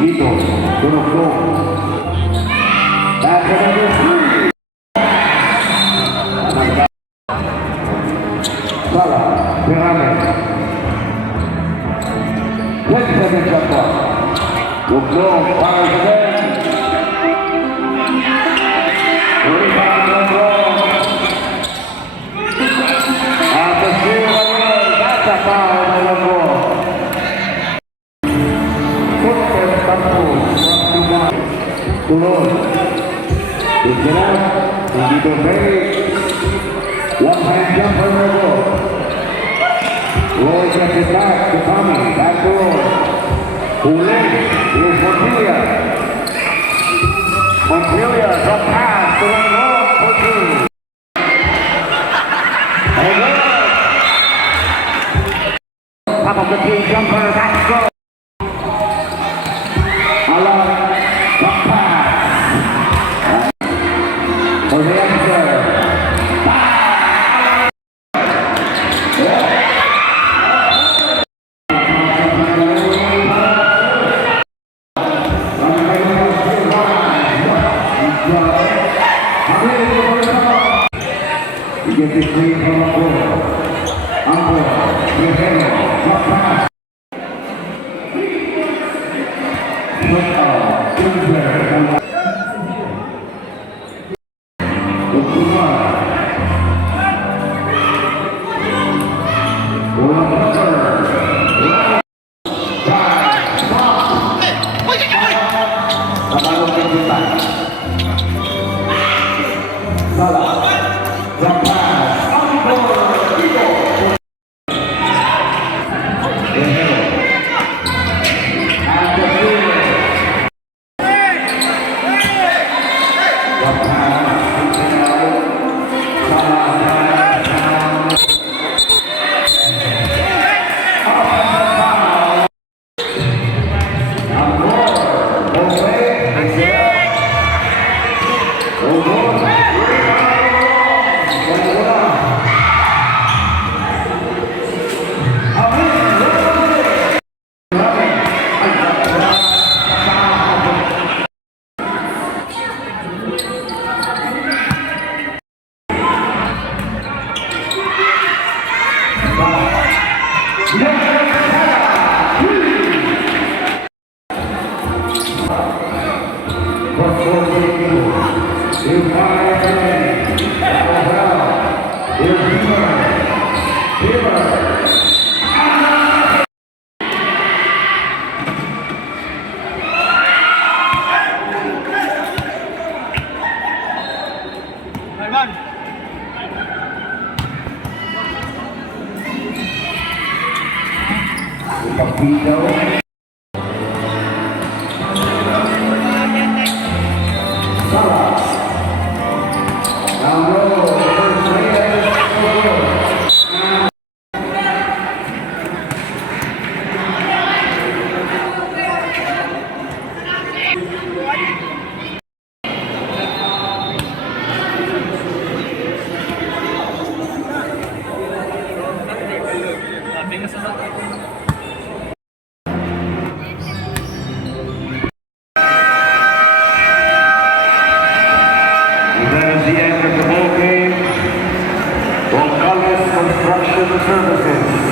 Dito, tulog-tulog. That's number 3. Salah, Pirame. 20 seconds shot clock. Tulog-tulog, fires again. Rebound, Tulog-tulog. After 3, that's a foul, Tulog-tulog. Turun, bergerak, begitu baik. One hand jumper Robo. Roy kasih back ke kami, back to Roy. Pulang, here's Montpellier. Montpellier drop pass to Roy for 2. Top of the key jumper, back to Roy. Get this clean from Ambo. Guerrero, drop pass. Construction Services.